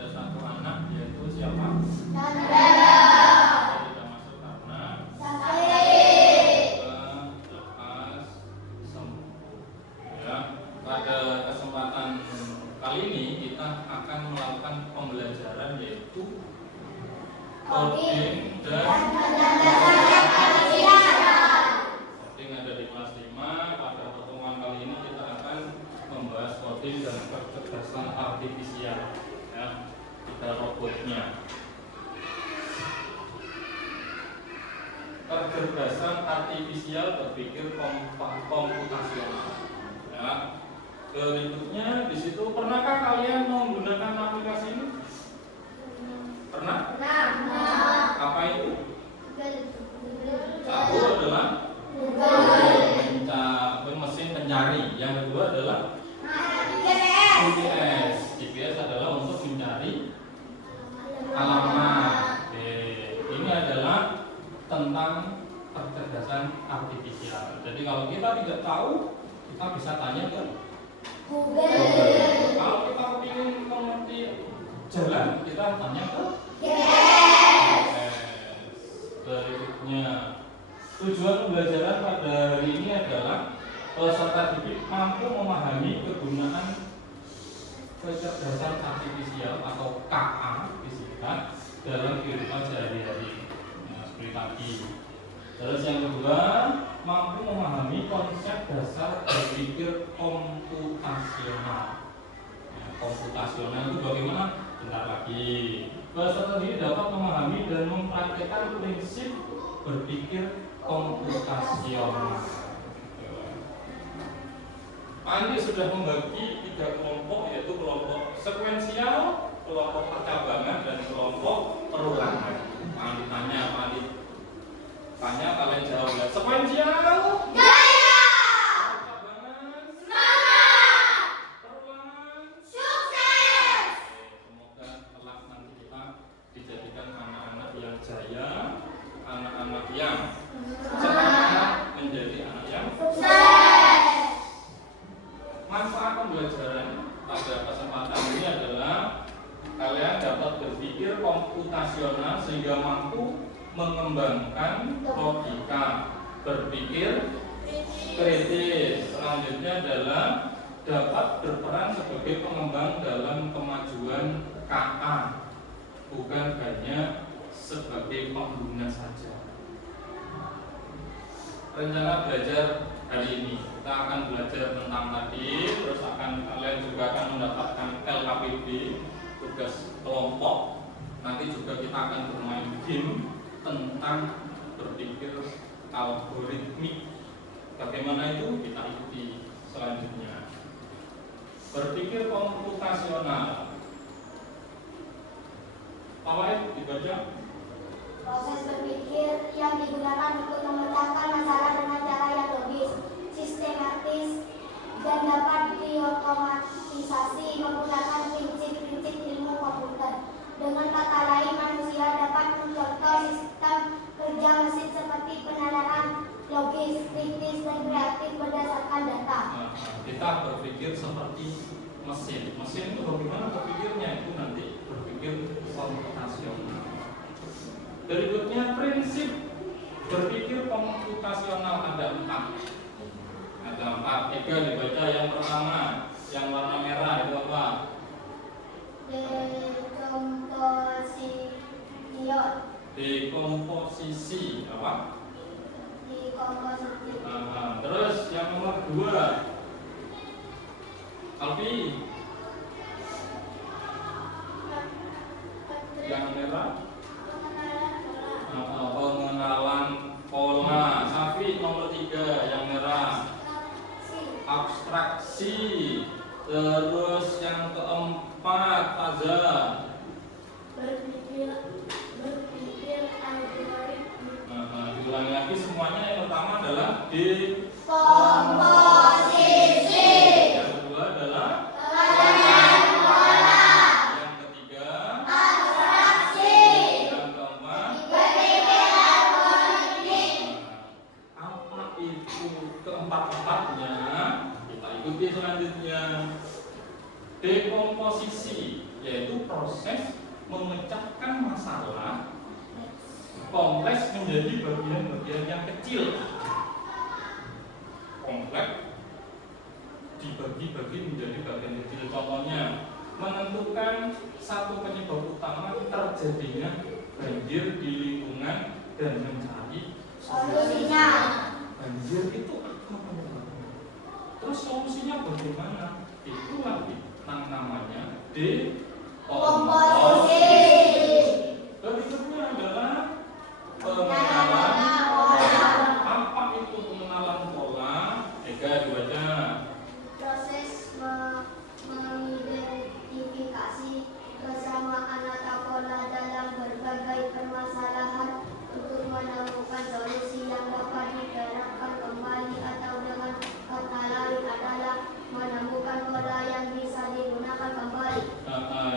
ada satu anak yaitu siapa? Chandra. Tidak masuk karena Sakit. lepas sembuh. Ya, pada kesempatan kali ini kita akan melakukan pembelajaran yaitu coding dan coding ada di kelas 5. Pada pertemuan kali ini kita akan membahas coding dan kecerdasan artifisial. Ya, kita robotnya. Kecerdasan artifisial berpikir komputasional. Ya. Berikutnya di situ, pernahkah kalian menggunakan aplikasi ini? Pernah? Apa itu? Satu adalah mesin pencari. Yang kedua adalah GPS. GPS adalah untuk mencari alamat. Ini adalah tentang kecerdasan artifisial. Jadi kalau kita tidak tahu, kita bisa tanya ke Google. Kalau kita ingin mengerti jalan, kita tanya ke GPS. Berikutnya, tujuan pembelajaran pada hari ini adalah peserta didik mampu memahami kegunaan kecerdasan artifisial atau KA disingkat dalam kehidupan sehari-hari. Seperti tadi. Terus yang kedua, mampu memahami konsep dasar berpikir komputasional. Komputasional itu bagaimana? Bentar lagi. Peserta didik dapat memahami dan mempraktikkan prinsip berpikir komputasional. Andi sudah membagi 3 kelompok, yaitu kelompok sekuensial, kelompok percabangan, dan kelompok perulangan. Andi tanya, kalian jawab. Sekuensial, Jaya. percabangan, Semangat. perulangan, Sukses. semoga kelak nanti kita dijadikan anak-anak yang jaya, anak-anak yang semangat, menjadi anak yang Sukses. manfaat pembelajaran pada kesempatan ini adalah kalian dapat berpikir komputasional sehingga mampu mengembangkan logika, berpikir kritis. Selanjutnya adalah dapat berperan sebagai pengembang dalam kemajuan KA, bukan hanya sebagai pengguna saja. Rencana belajar hari ini kita akan belajar tentang tadi, terus kalian juga akan mendapatkan LKPD, tugas kelompok. Nanti juga kita akan bermain game tentang berpikir algoritmik. Bagaimana itu? Kita ikuti selanjutnya. Berpikir komputasional. Awalnya dibaca. Proses berpikir yang digunakan untuk memecahkan masalah dengan cara yang logis, sistematis, dan dapat diotomatisasi menggunakan prinsip-prinsip ilmu komputer. Dengan kata lain, manusia dapat mencontoh sistem kerja mesin seperti penalaran logis, kritis, dan kreatif berdasarkan data. Kita berpikir seperti mesin. Mesin itu bagaimana berpikirnya? Itu nanti berpikir komputasional. Berikutnya, prinsip berpikir komputasional ada 4. Ada 4, 3 dibaca. Yang pertama, yang warna merah itu apa? Dekomposisi apa? Terus yang nomor 2, Alfi. Yang merah pengenalan pola. Safi nomor 3 yang merah abstraksi. Terus yang keempat Taza Berpikir algoritma. Diulangi lagi semuanya. Yang pertama adalah Komposisi. yang kedua adalah Pengenalan pola. yang ketiga Abstraksi. yang keempat Berpikir algoritmik. apa itu keempat-empatnya? Kita ikuti selanjutnya. Dekomposisi yaitu proses memecahkan masalah kompleks menjadi bagian-bagian yang kecil. Kompleks dibagi-bagi menjadi bagian kecil. Contohnya, menentukan satu penyebab utama terjadinya banjir di lingkungan dan mencari Solusinya. Banjir itu apa penyebabnya? Terus solusinya bagaimana? Itulah namanya dekomposisi. Berikutnya adalah pengenalan pola. Apa itu pengenalan pola? Ega dibaca. Proses mengidentifikasi kesamaan atau pola dalam berbagai permasalahan untuk menemukan solusi yang dapat diterapkan kembali, atau dengan kata lain adalah menemukan pola yang bisa digunakan kembali.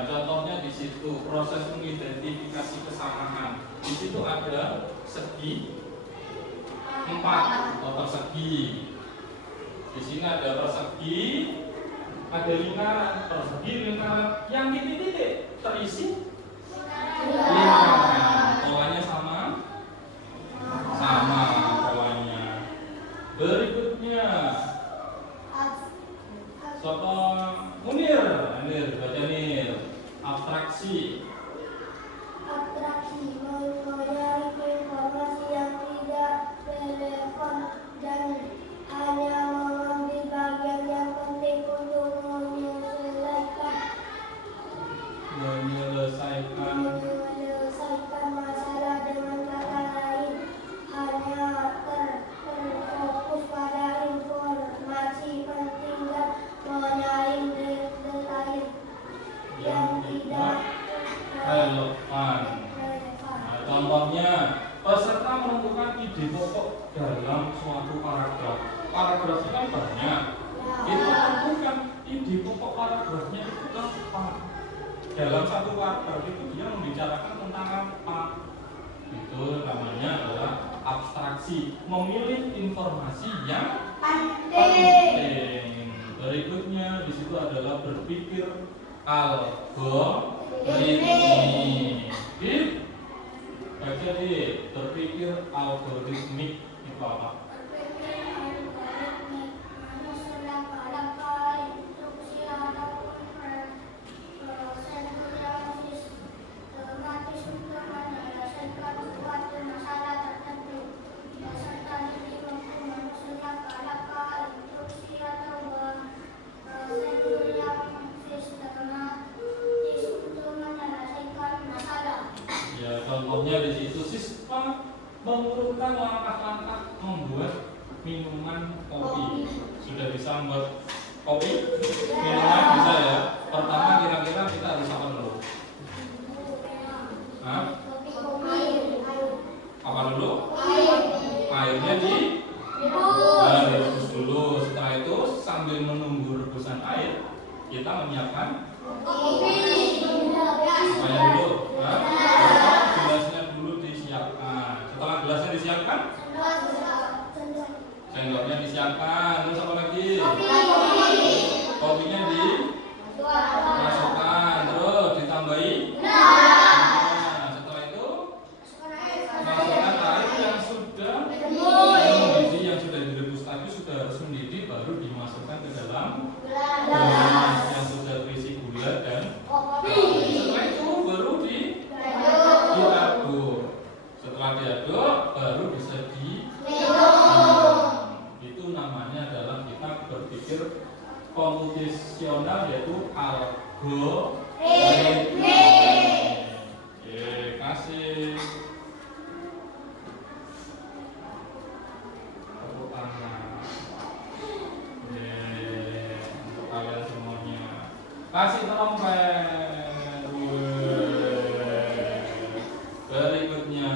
Contohnya di situ proses mengidentifikasi kesamaan. Di situ ada segi 4 atau persegi. Di sini ada persegi, ada lingkaran. Persegi, lingkaran, yang titik-titik terisi lingkaran. Polanya sama polanya. Berikutnya, sopo Munir baca Nir. Abstraksi. Abstraksi mengenai informasi yang tidak relevan dan hanya mengambil bagian yang penting untuk menyelesaikan masalah. Dengan kata lain, hanya terfokus pada informasi penting dan menyaring detail yang tidak relevan. Contohnya, peserta menentukan ide pokok dalam suatu paragraf. Paragraf itu kan banyak. Kita tentukan ide pokok paragrafnya itu apa. Dalam satu paragraf itu dia membicarakan tentang apa. Itu namanya adalah abstraksi. Memilih informasi yang penting. Berikutnya di situ adalah berpikir algoritmik. Baca di berpikir algoritmik itu apa? berpikir algoritmik menyusun langkah-langkah instruksi ataupun prosedur yang sistematis untuk menyelesaikan suatu masalah tertentu. Peserta didik mampu menyusun langkah-langkah instruksi atau prosedur yang sistematis untuk menyelesaikan masalah. Ya, contohnya di situ siswa mengurutkan langkah-langkah membuat minuman kopi. Sudah bisa membuat kopi? Minuman bisa ya. Pertama kira-kira kita harus apa dulu? Hah? Apa dulu? Airnya direbus dulu. Setelah itu sambil menunggu rebusan air, kita menyiapkan apa dulu? Gelasnya dulu disiapkan. Setelah gelasnya disiapkan, sendoknya disiapkan. Terus apa lagi? Kopinya dimasukkan. Terus ditambahi. Nah, setelah itu masukkan air yang sudah mendidih, yang sudah direbus tadi sudah harus mendidih, baru dimasukkan ke dalam gelas yang sudah berisi gula dan setelah itu baru diaduk. Setelah diaduk baru bisa diminum. Itu namanya adalah kita berpikir komputasional, yaitu algoritmik. Oke, kasih tepuk tangan. Untuk kalian semuanya. Kasih trompet. Berikutnya,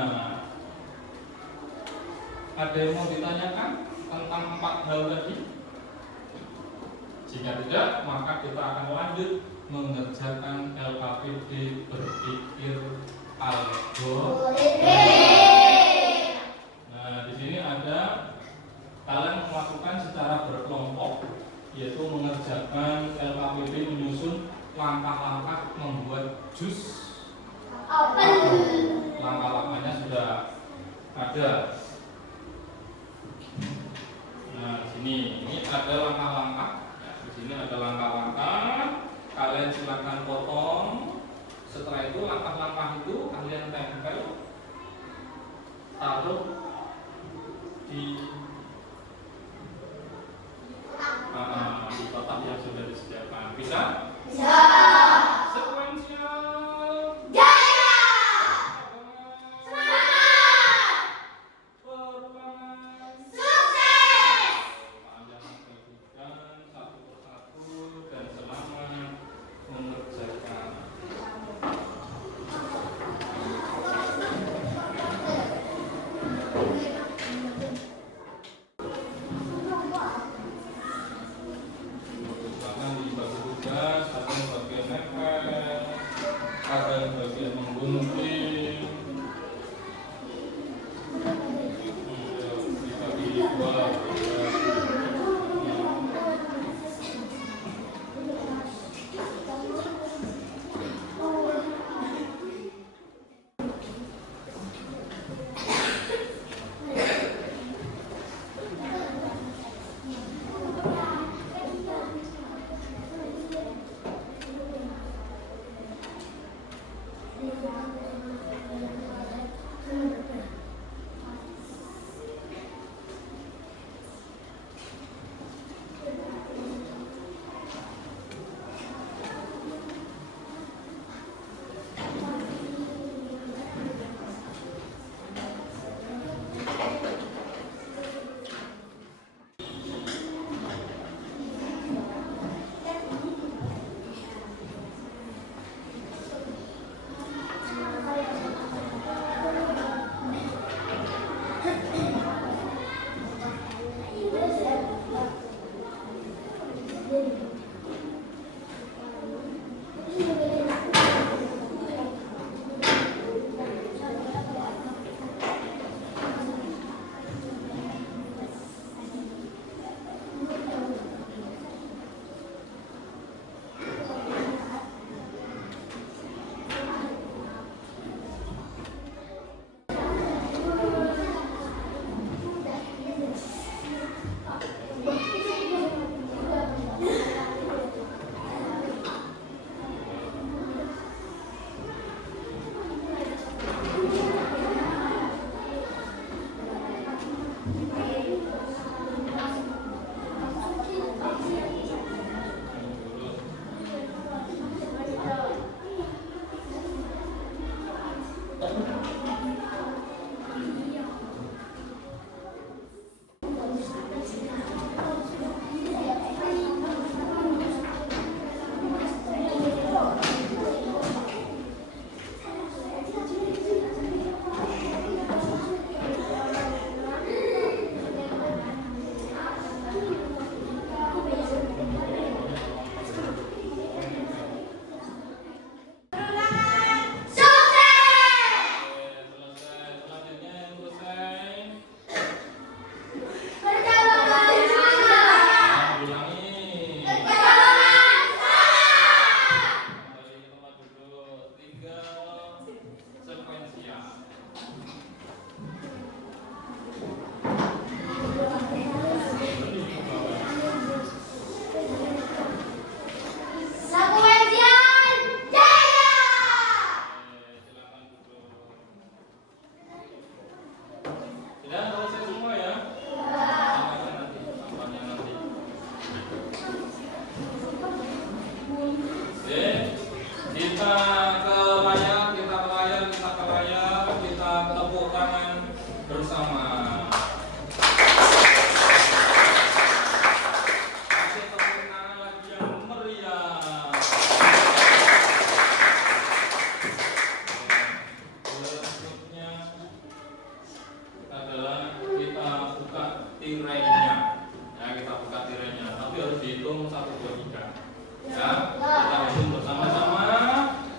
ada yang mau ditanyakan tentang 4 hal tadi? Jika tidak, maka kita akan lanjut mengerjakan LKPD berpikir algoritmik. Nah, di sini ada kalian melakukan secara berkelompok, yaitu mengerjakan LKPD menyusun langkah-langkah membuat jus Apel. Langkah-langkahnya sudah ada. Nah, ini ada langkah-langkah. Ya, di sini ada langkah-langkah. Kalian silakan potong. Setelah itu langkah-langkah itu kalian tempel, taruh di kotak yang sudah disediakan. Bisa? Bisa. Sekuensial. Jaya. Semangat. Semangat. Perubahan. Sukses. Panjang kehidupan satu persatu dan selamat mengerjakan. Bahkan dibagi tugas, ada yang bagian nempel, ada yang bagian menggunting, dibagi dua.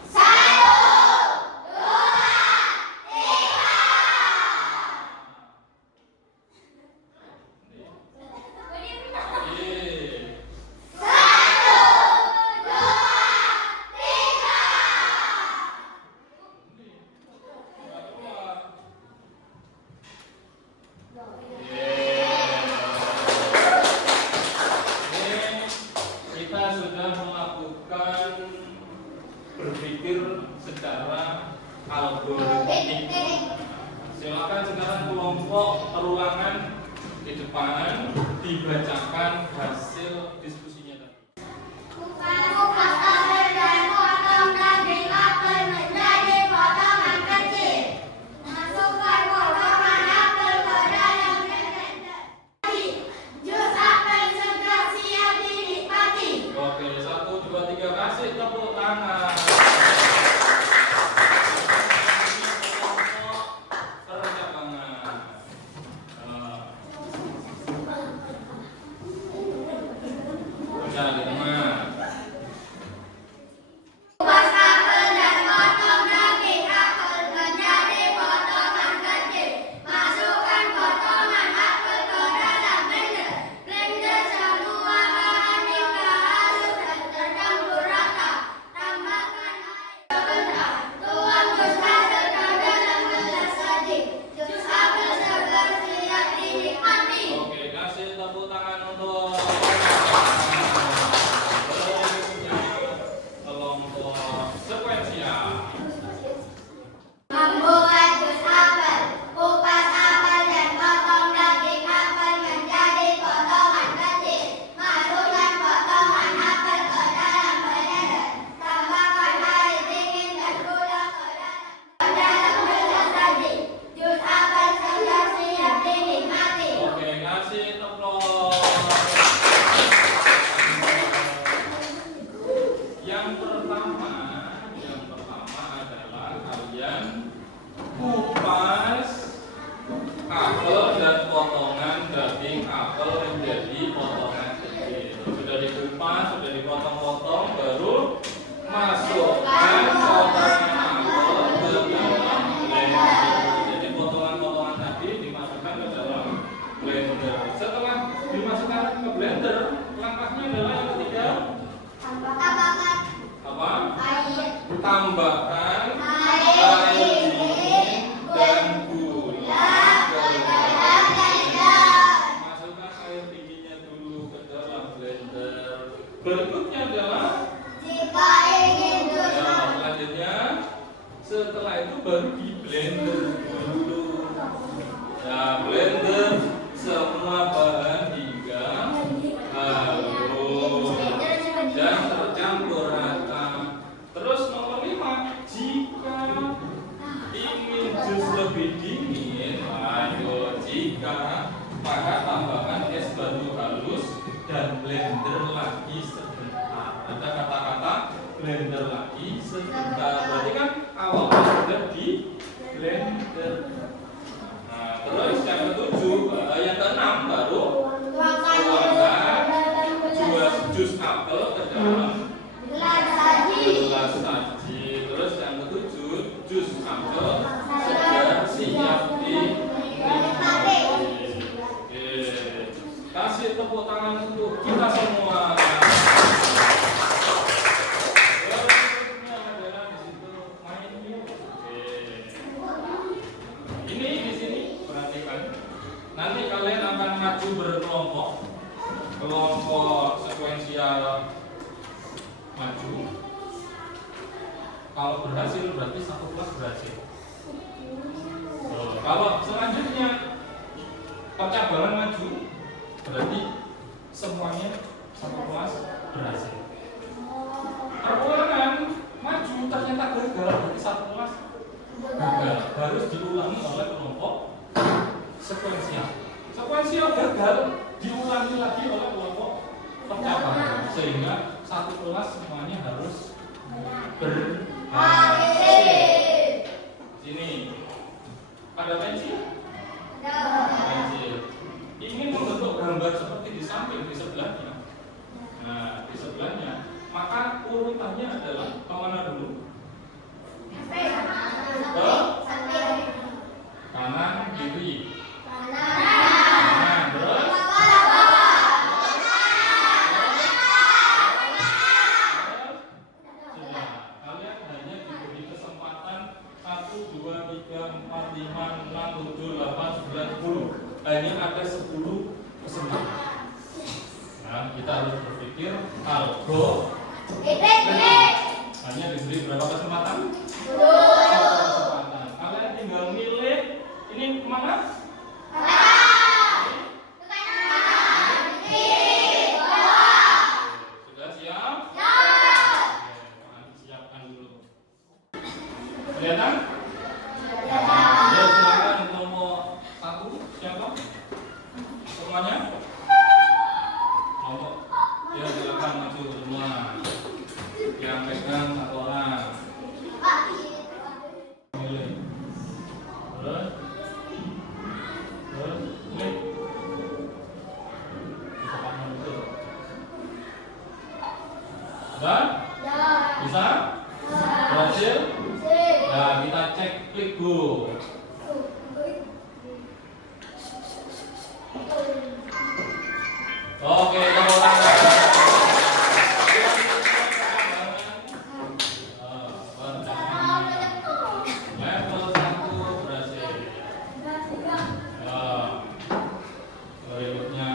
Satu, berpikir secara algoritmik. Silakan sekarang kelompok perulangan di depan dibacakan hasil diskusinya tadi. Kupas apel dan potong daging apel menjadi potongan kecil. Masukkan potongan apel ke dalam blender. Jus apel sudah siap dinikmati. Oke, 1, 2, 3, kasih tepuk tangan. Kupas apel dan potong daging apel menjadi potongan kecil. Masukkan potongan apel ke dalam blender. Blender semua bahan hingga halus dan tercampur rata. Tambahkan air sebentar. Tuang jus apel ke dalam gelas saji. Jus apel segar siap dinikmati. Oke, kasih tepuk tangan untuk kelompok sekuensial. Membuat jus apel. Kupas apel dan potong daging apel menjadi potongan kecil. Masukkan potongan apel ke dalam blender. Tambahkan air dingin dan gula ke dalam gelas saji. Jus apel segar siap dinikmati. Oke, kasih tepuk. Yang pertama adalah kalian kupas apel dan potongan daging apel menjadi potongan kecil. Sudah dikupas, sudah dipotong-potong, baru masukkan potongan apel ke dalam blender. Jadi potongan-potongan tadi dimasukkan ke dalam blender. Setelah dimasukkan ke blender, langkahnya adalah yang ketiga. Tambahkan Apa? air. Tambahkan Air air dingin dingin dan gula ke dalam blender. Masukkan air dinginnya dulu ke dalam blender. Berikutnya adalah Jika ingin jus ya, selanjutnya setelah itu baru di blender dulu. Ya, blender semua bahan hingga halus dan tercampur rata. Terus nomor 5, jika ingin jus lebih dingin, ayo jika maka tambahkan es batu halus dan blender lagi sebentar. Ada kata-kata blender lagi sebentar. Berarti kan awalnya sudah di blender. Nah, terus yang ketujuh, yang keenam baru tuangkan jus apel ke dalam gelas saji. gelas saji. Terus yang ketujuh, jus apel segar siap dinikmati. Oke, kasih tepuk tangan untuk kita semua. Berikutnya adalah di situ main yuk. Oke. Ini di sini perhatikan. Nanti kalian akan maju berkelompok. Kelompok sekuensial maju. Kalau berhasil berarti satu kelas berhasil. Kalau selanjutnya percabangan maju berarti semuanya satu kelas berhasil. Perulangan maju ternyata gagal berarti satu kelas gagal. Harus diulangi oleh kelompok sekuensial. Sekuensial gagal diulangi lagi oleh kelompok percabangan sehingga satu kelas semuanya harus berhasil. Sini ada pensil? Pensil. Ingin membentuk gambar seperti di samping di sebelahnya. Nah, di sebelahnya, maka urutannya adalah kemana dulu? Ke kanan kiri. Kanan terus. Sudah. Kalian hanya diberi kesempatan 1, 2, 3, 4, 5, 6, 7, 8, 9, 10. Hanya ada 10 kesempatan. Nah, kita harus berpikir algo hanya diberi Diberi berapa kesempatan? Kesempatan. Kalian tinggal milih. Ini kemana? Sudah siap? Siapkan dulu. Kelihatan? Ya, silakan nomor 1 siapa? Semuanya? Nomor. Ya, silakan maju semua. Yang pegang 1 orang. Milih. Terus. Milih. Cepatnya betul. Sudah? Bisa? Berhasil? Nah, kita cek klik go. Oke, tepuk tangan. Level 1 berhasil. Berikutnya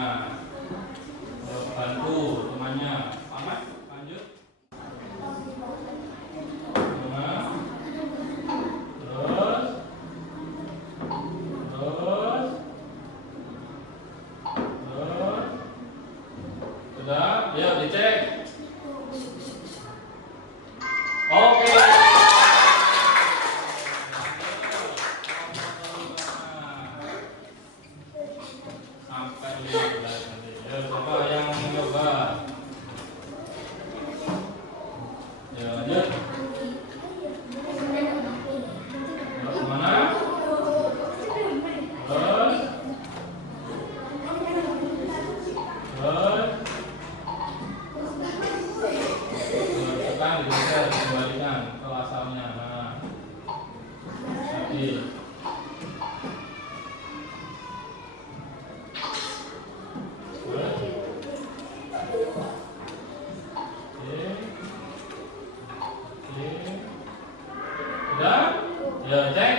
bantu temannya. Panas, lanjut. Sudah, ya dicek. Oke. Sampai 15 nanti. Ya, siapa yang mencoba? Ya, lanjut. Mana? Terus. Tekan digeser, kembalikan ke asalnya. Nah, lagi. Sudah? Ya, cek.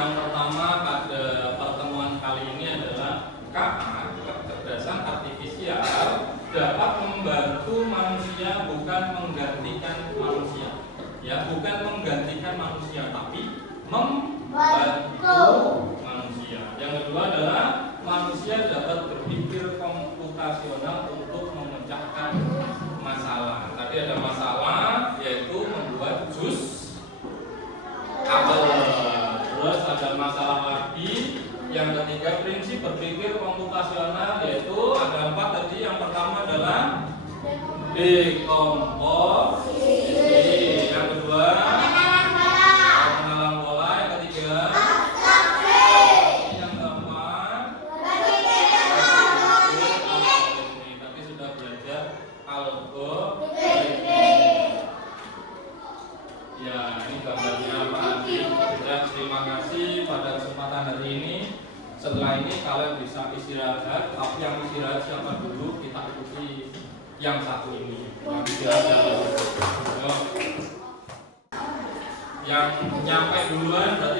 yang pertama pada pertemuan kali ini adalah KA, kecerdasan artifisial dapat membantu manusia bukan menggantikan manusia. Ya, bukan menggantikan manusia tapi membantu manusia. Yang kedua adalah manusia dapat berpikir komputasional untuk memecahkan masalah. Tadi ada masalah yaitu membuat jus apel. Terus ada masalah lagi. Yang ketiga prinsip berpikir komputasional yaitu ada 4 tadi. Yang pertama adalah dekomposisi. Yang kedua pengenalan pola. Yang ketiga yang keempat algoritmi. Tadi sudah belajar algoritmi. Ya, ini gambarnya Pak Andi. Dan terima kasih pada kesempatan hari ini. Setelah ini kalian bisa istirahat, tapi yang istirahat siapa dulu? Kita ikuti yang satu ini. Yang istirahat siapa dulu? Yang nyampe duluan berarti